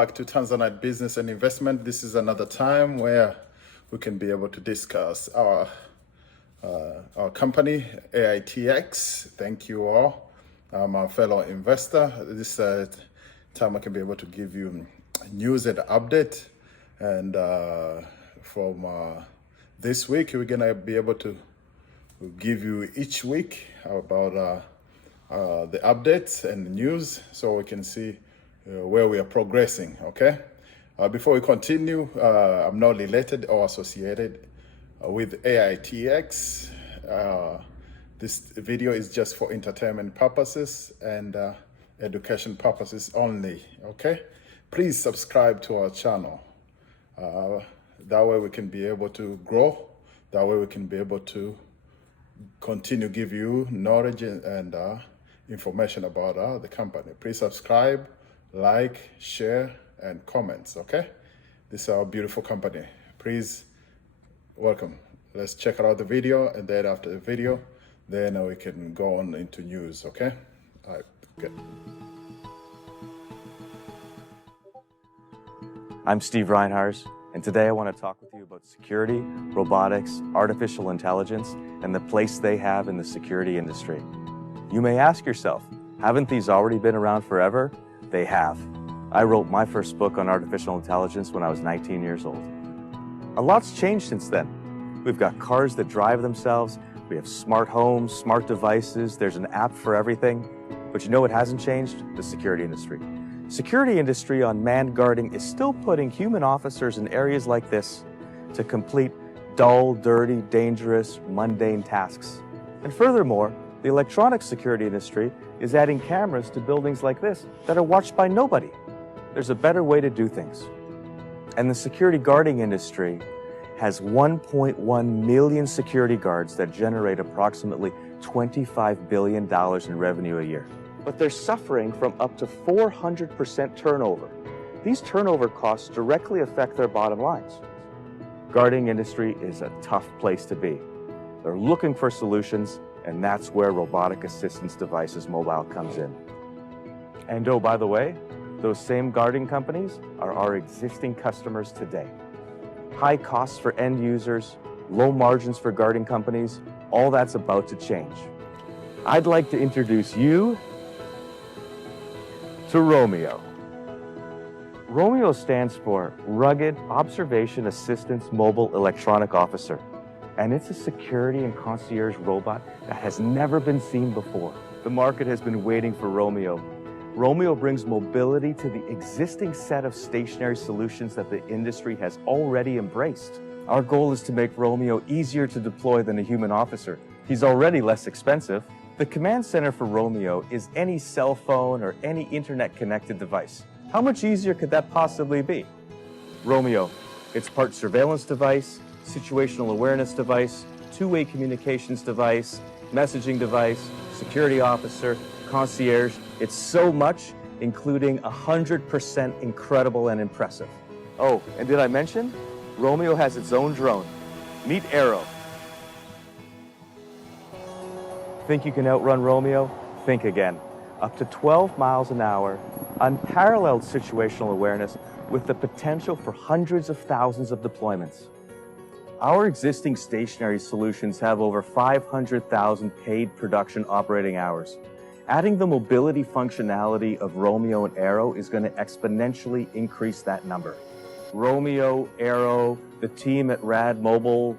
back to Tanzanite Business and Investment. This is another time where we can be able to discuss our company, Aitx. Thank you all, my fellow investor. This time I can be able to give you news and update. And from this week, we're gonna be able to give you each week about the updates and the news, so we can see where we are progressing. Okay. Before we continue, I'm not related or associated with Aitx. This video is just for entertainment purposes and education purposes only. Okay. Please subscribe to our channel. That way we can be able to grow. That way we can be able to continue give you knowledge and information about the company. Please subscribe, like, share, and comments. Okay, this is our beautiful company. Please welcome. Let's check out the video, and then after the video, then we can go on into news. Okay. All right, good. I'm Steve Reinhardt, and today I want to talk with you about security, robotics, artificial intelligence, and the place they have in the security industry. You may ask yourself, haven't these already been around forever? They have. I wrote my first book on artificial intelligence when I was 19 years old. A lot's changed since then. We've got cars that drive themselves, we have smart homes, smart devices, there's an app for everything. But you know what hasn't changed? The security industry. Security industry on manned guarding is still putting human officers in areas like this to complete dull, dirty, dangerous, mundane tasks. And furthermore, the electronic security industry is adding cameras to buildings like this that are watched by nobody. There's a better way to do things. And the security guarding industry has 1.1 million security guards that generate approximately $25 billion in revenue a year. But they're suffering from up to 400% turnover. These turnover costs directly affect their bottom lines. Guarding industry is a tough place to be. They're looking for solutions, and that's where robotic assistance devices mobile comes in. And oh, by the way, those same guarding companies are our existing customers today. High costs for end users, low margins for guarding companies, all that's about to change. I'd like to introduce you to Romeo. Romeo stands for Rugged Observation Assistance Mobile Electronic Officer. And it's a security and concierge robot that has never been seen before. The market has been waiting for Romeo. Romeo brings mobility to the existing set of stationary solutions that the industry has already embraced. Our goal is to make Romeo easier to deploy than a human officer. He's already less expensive. The command center for Romeo is any cell phone or any internet-connected device. How much easier could that possibly be? Romeo, it's part surveillance device, situational awareness device, two-way communications device, messaging device, security officer, concierge. It's so much, including 100% incredible and impressive. Oh, and did I mention? Romeo has its own drone. Meet Arrow. Think you can outrun Romeo? Think again. Up to 12 miles an hour, unparalleled situational awareness with the potential for hundreds of thousands of deployments. Our existing stationary solutions have over 500,000 paid production operating hours. Adding the mobility functionality of Romeo and Arrow is going to exponentially increase that number. Romeo, Arrow, the team at Rad Mobile,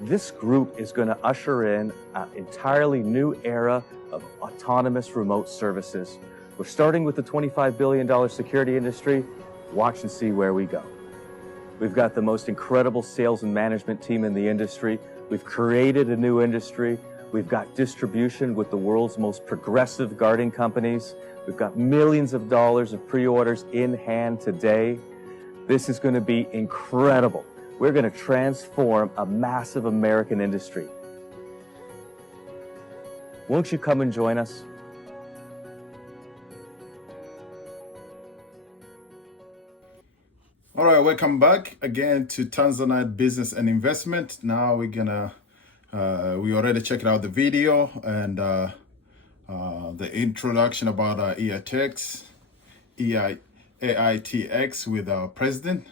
this group is going to usher in an entirely new era of autonomous remote services. We're starting with the $25 billion security industry. Watch and see where we go. We've got the most incredible sales and management team in the industry. We've created a new industry. We've got distribution with the world's most progressive guarding companies. We've got millions of dollars of pre-orders in hand today. This is going to be incredible. We're going to transform a massive American industry. Won't you come and join us? All right, welcome back again to Tanzanite Business and Investment. Now we're gonna, we already checked out the video and the introduction about Aitx, Aitx with our president,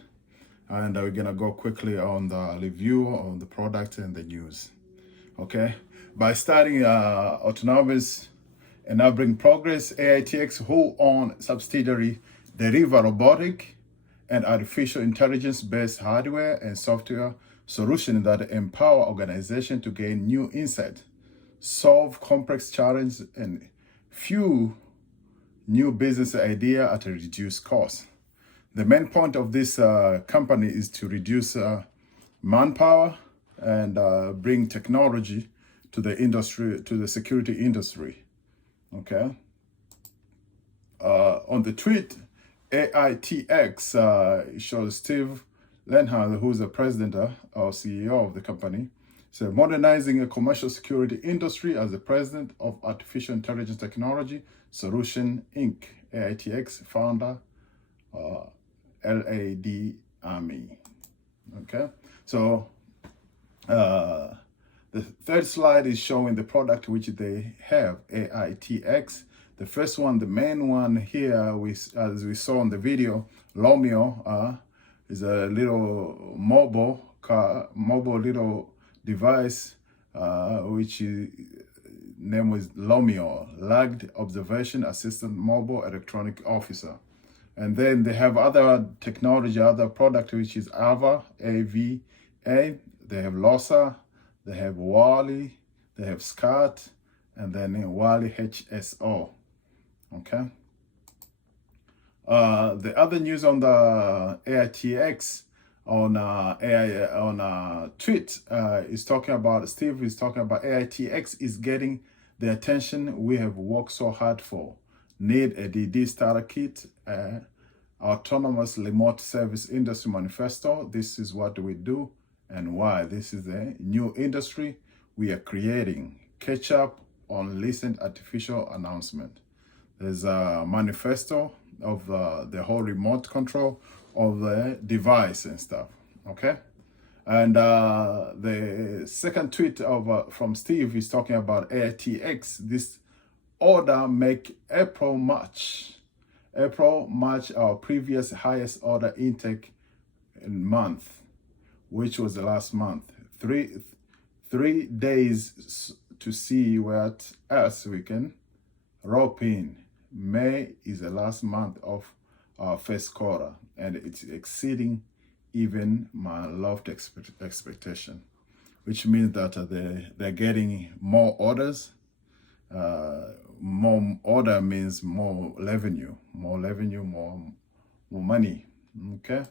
and we're gonna go quickly on the review on the product and the news. Okay, by starting autonomous enabling progress, Aitx who own subsidiary Deriva Robotic and artificial intelligence-based hardware and software solutions that empower organizations to gain new insight, solve complex challenges, and fuel new business idea at a reduced cost. The main point of this company is to reduce manpower and bring technology to the industry, to the security industry. Okay. On the tweet, Aitx shows Steve Lenhard, who's the president or CEO of the company, said modernizing a commercial security industry as the president of Artificial Intelligence Technology Solution Inc. Aitx founder, LAD Army. Okay, so the third slide is showing the product which they have, Aitx. The first one, the main one here, as we saw in the video, Lomio is a little mobile little device, which name is Lomio, Lagged Observation Assistant Mobile Electronic Officer. And then they have other technology, other product, which is AVA, AVA. They have LOSA, they have Wally, they have SCAT, and then Wally HSO. Okay. The other news on the Aitx on tweet is talking about, Steve is talking about Aitx is getting the attention we have worked so hard for. Need a DD starter kit, autonomous remote service industry manifesto. This is what we do and why. This is a new industry we are creating. Catch up on recent artificial announcement. There's a manifesto of the whole remote control of the device and stuff. Okay, and the second tweet of from Steve is talking about Aitx. This order make April match our previous highest order intake in month, which was the last month. Three days to see what else we can rope in. May is the last month of our first quarter, and it's exceeding even my loved expectation, which means that they're getting more orders. More order means more revenue, more money. Okay.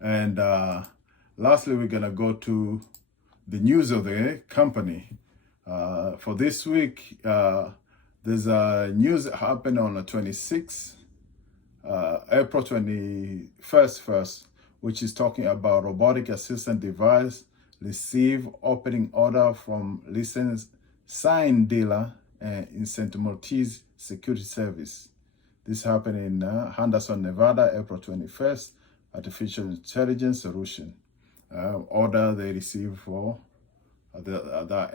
And lastly, we're gonna go to the news of the company. For this week, there's a news that happened on the 26th, April 21st, which is talking about robotic assistant device receive opening order from licensed sign dealer in St. Maltese Security Service. This happened in Henderson, Nevada, April 21st, Artificial Intelligence Solution. Order they received for at the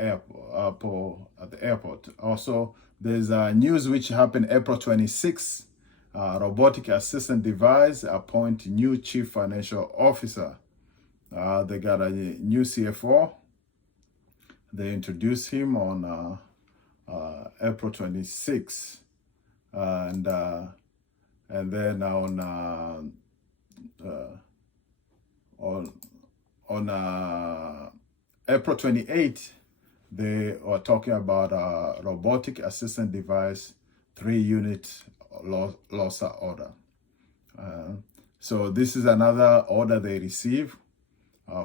airport. Also, there's a news which happened April 26th. Robotic assistant device appoint new chief financial officer. They got a new CFO. They introduced him on April 26th, and then on April 28th, they were talking about a robotic assistant device 3-unit LOSA order. So this is another order they received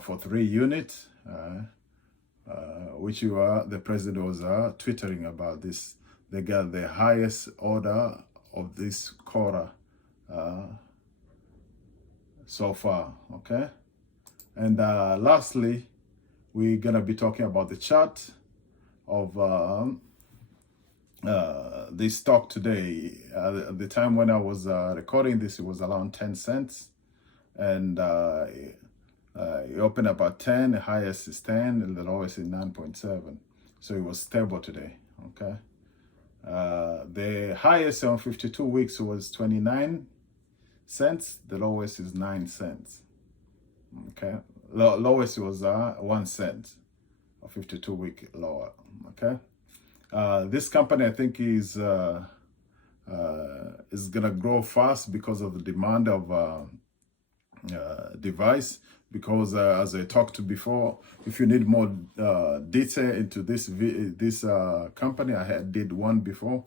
for 3 units, which the president was twittering about this. They got the highest order of this quarter so far. Okay, and lastly, we're gonna be talking about the chart of this stock today. At the time when I was recording this, it was around 10 cents, and it opened up at 10. The highest is 10, and the lowest is 9.7. So it was stable today. Okay. The highest on 52 weeks was 29, cents. The lowest is 9 cents. Okay, lowest was 1 cent, a 52-week lower. Okay, this company I think is gonna grow fast because of the demand of device. Because as I talked to before, if you need more detail into this company, did one before,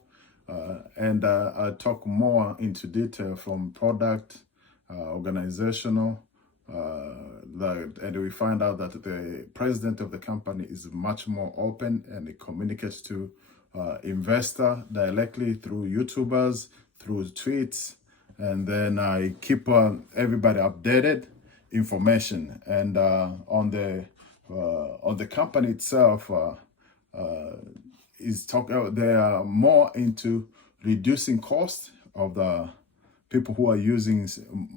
and I talk more into detail from product, organizational, and we find out that the president of the company is much more open and he communicates to investor directly through YouTubers, through tweets, and then I keep everybody updated information. And on the company itself, they are more into reducing cost of the people who are using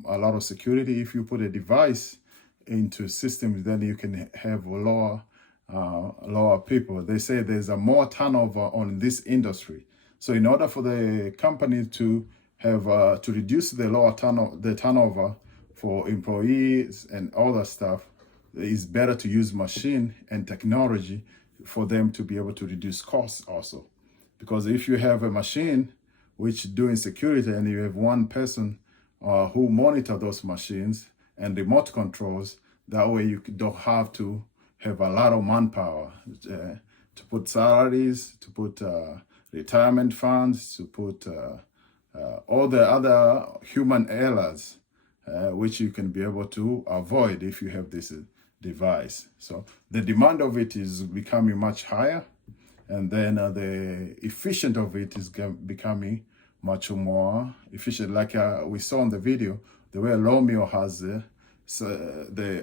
a lot of security. If you put a device into systems, then you can have lower people. They say there's a more turnover on this industry. So in order for the company to have to reduce the turnover for employees and other stuff, it's better to use machine and technology for them to be able to reduce costs also. Because if you have a machine which doing security and you have one person who monitor those machines and remote controls, that way you don't have to have a lot of manpower to put salaries, to put retirement funds, to put all the other human errors, which you can be able to avoid if you have this device. So the demand of it is becoming much higher, and then the efficient of it is becoming much more efficient. Like we saw in the video, the way Romeo has the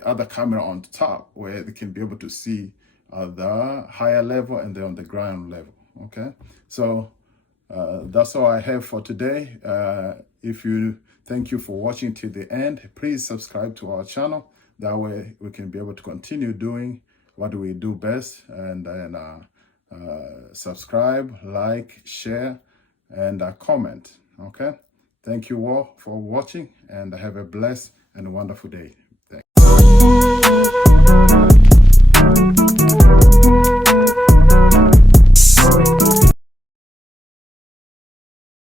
other camera on top, where they can be able to see the higher level and then on the ground level. Okay, so that's all I have for today. Thank you for watching till the end. Please subscribe to our channel. That way we can be able to continue doing what we do best. And then subscribe, like, share, and comment. Okay. Thank you all for watching, and have a blessed and wonderful day. Thanks.